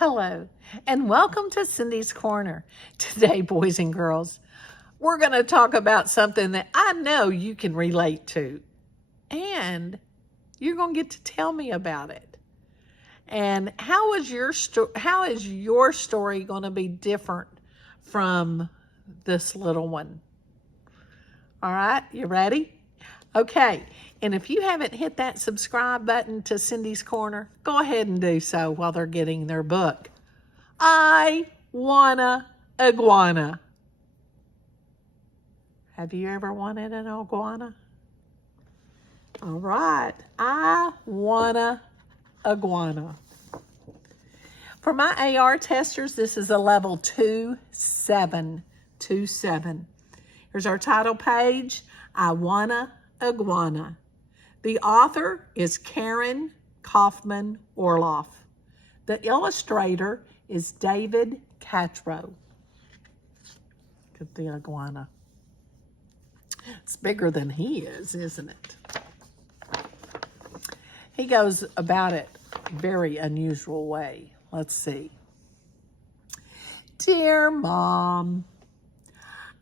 Hello, and welcome to Cindy's Corner. Today, boys and girls, we're going to talk about something that I know you can relate to, and you're going to get to tell me about it. And how is your story going to be different from this little one? All right, you ready? Okay, and if you haven't hit that subscribe button to Cindy's Corner, go ahead and do so while they're getting their book. I wanna iguana. Have you ever wanted an iguana? All right, I wanna iguana. For my AR testers, this is a level 2727. Here's our title page, I wanna iguana. The author is Kaufman Orloff. The illustrator is David Catro. Look at the iguana. It's bigger than he is, isn't it? He goes about it a very unusual way. Let's see. Dear Mom,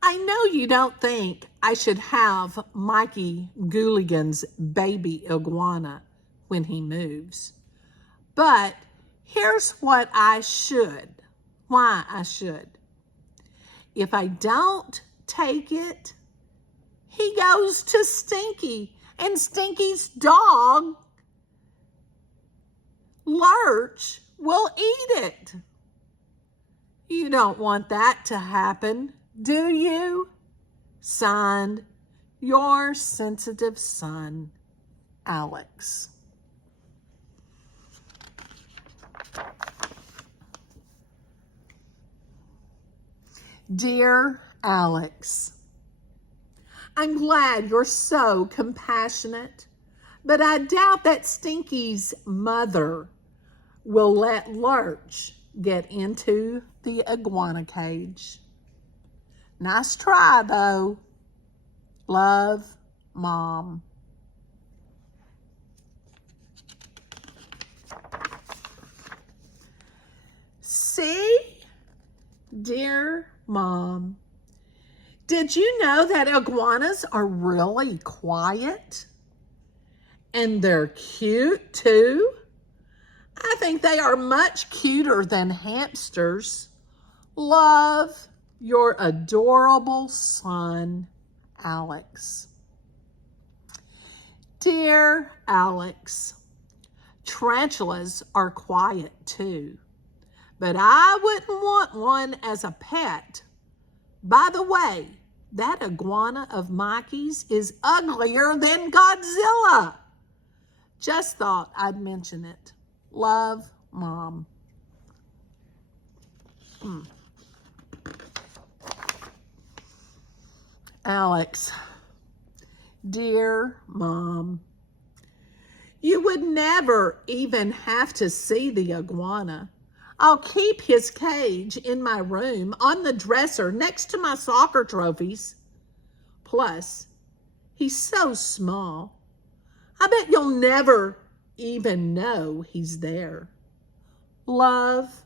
I know you don't think I should have Mikey Gooligan's baby iguana when he moves, but here's what I should, why I should. If I don't take it, he goes to Stinky, and Stinky's dog, Lurch, will eat it. You don't want that to happen, do you? Signed, your sensitive son, Alex. Dear Alex, I'm glad you're so compassionate, but I doubt that Stinky's mother will let Lurch get into the iguana cage. Nice try, though. Love, Mom. See? Dear Mom, did you know that iguanas are really quiet? And they're cute, too? I think they are much cuter than hamsters. Love, your adorable son, Alex. Dear Alex, tarantulas are quiet too, but I wouldn't want one as a pet. By the way, that iguana of Mikey's is uglier than Godzilla. Just thought I'd mention it. Love, Mom. Alex, dear Mom, you would never even have to see the iguana. I'll keep his cage in my room on the dresser next to my soccer trophies. Plus, he's so small, I bet you'll never even know he's there. Love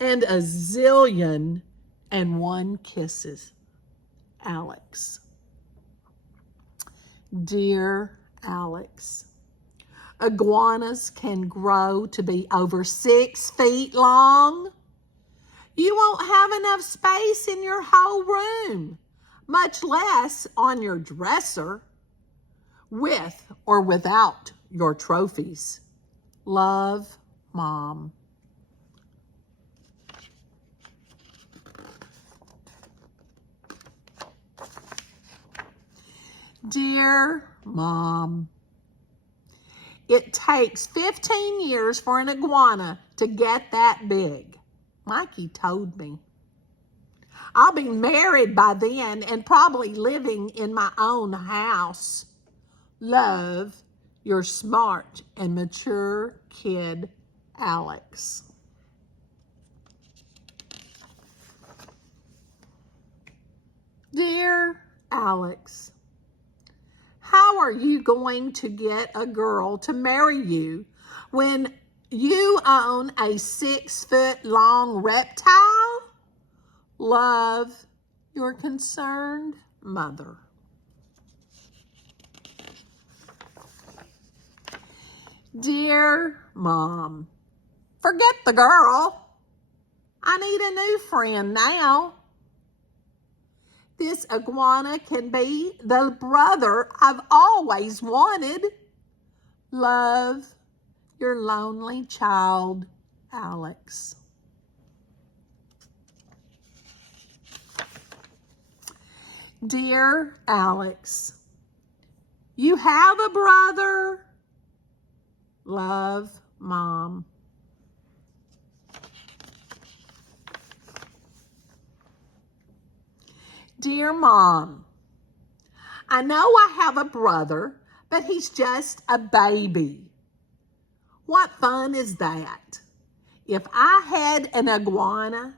and a zillion and one kisses. Alex. Dear Alex, iguanas can grow to be over 6 feet long. You won't have enough space in your whole room, much less on your dresser, with or without your trophies. Love, Mom. Dear Mom, it takes 15 years for an iguana to get that big. Mikey told me. I'll be married by then and probably living in my own house. Love, your smart and mature kid, Alex. Dear Alex, how are you going to get a girl to marry you when You own a 6-foot-long reptile? Love, your concerned mother. Dear Mom, forget the girl. I need a new friend now. This iguana can be the brother I've always wanted. Love, your lonely child, Alex. Dear Alex, you have a brother? Love, Mom. Dear Mom, I know I have a brother, but he's just a baby. What fun is that? If I had an iguana,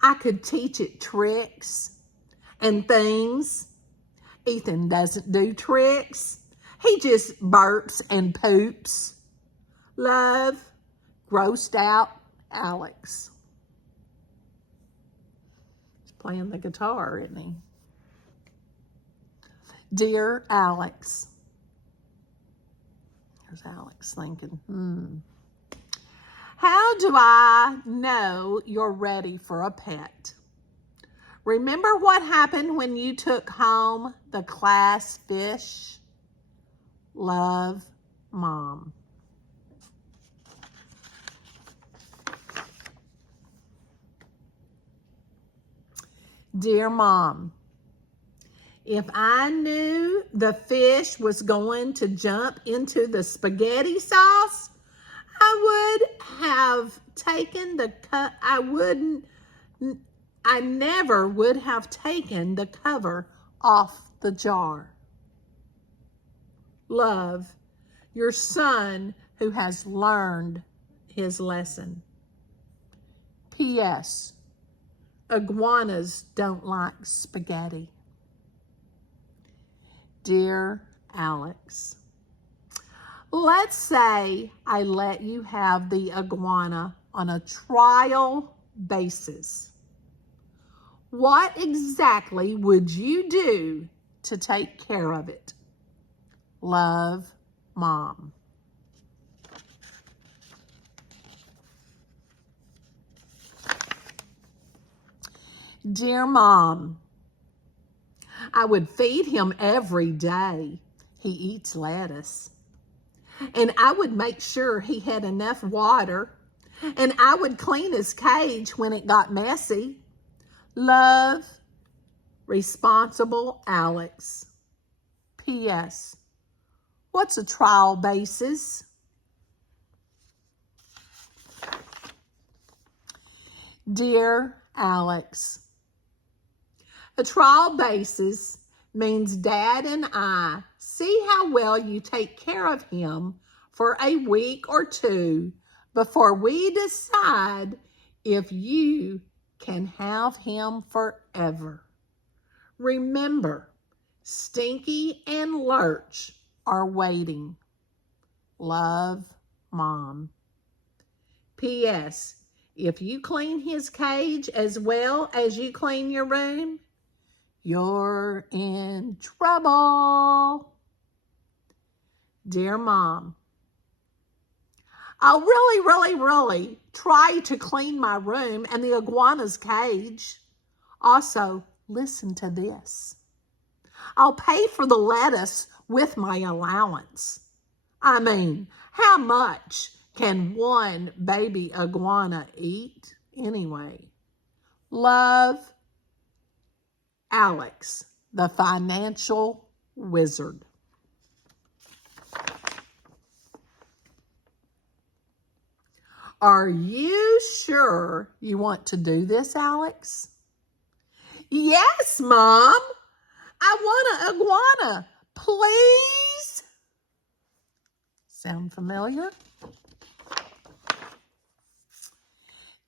I could teach it tricks and things. Ethan doesn't do tricks. He just burps and poops. Love, grossed out Alex. He's playing the guitar, isn't he? Dear Alex. There's Alex thinking, How do I know you're ready for a pet? Remember what happened when you took home the class fish? Love, Mom. Dear Mom, if I knew the fish was going to jump into the spaghetti sauce, I never would have taken the cover off the jar. Love, your son who has learned his lesson. P.S. Iguanas don't like spaghetti. Dear Alex, let's say I let you have the iguana on a trial basis. What exactly would you do to take care of it? Love, Mom. Dear Mom, I would feed him every day. He eats lettuce. And I would make sure he had enough water. And I would clean his cage when it got messy. Love, responsible Alex. P.S. What's a trial basis? Dear Alex, a trial basis means Dad and I see how well you take care of him for a week or two before we decide if you can have him forever. Remember, Stinky and Lurch are waiting. Love, Mom. P.S. If you clean his cage as well as you clean your room, you're in trouble. Dear Mom, I'll really try to clean my room and the iguana's cage. Also, listen to this. I'll pay for the lettuce with my allowance. I mean, how much can one baby iguana eat anyway? Love, Alex, the financial wizard. Are you sure you want to do this, Alex? Yes, Mom. I want an iguana. Please? Sound familiar?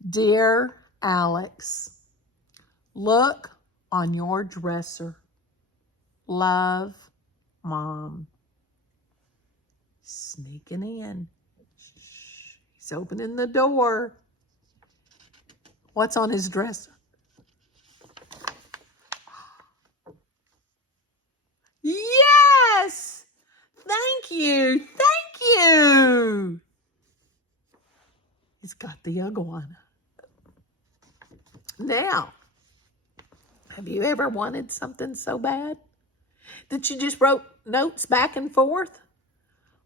Dear Alex, look on your dresser. Love, Mom. Sneaking in. Shh. He's He's opening the door. What's on his dresser? Yes! Thank you. Thank you. He's got the iguana. Now, have you ever wanted something so bad that you just wrote notes back and forth?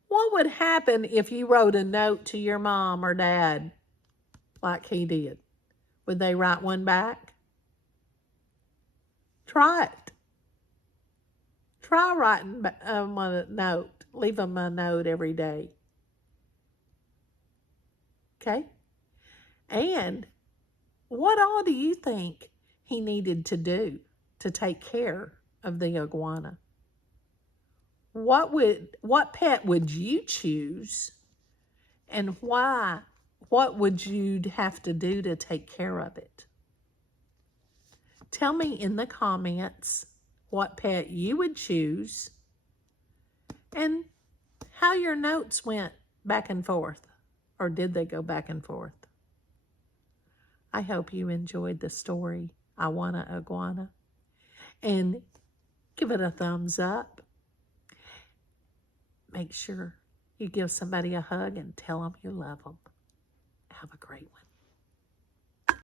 What would happen if you wrote a note to your mom or dad like he did? Would they write one back? Try it. Try writing a note. Leave them a note every day. Okay? And what all do you think he needed to do to take care of the iguana? What pet would you choose, and why? What would you have to do to take care of it? Tell me in the comments what pet you would choose and how your notes went back and forth, or did they go back and forth? I hope you enjoyed the story, I Want a Iguana, and give it a thumbs up. Make sure you give somebody a hug and tell them you love them. Have a great one.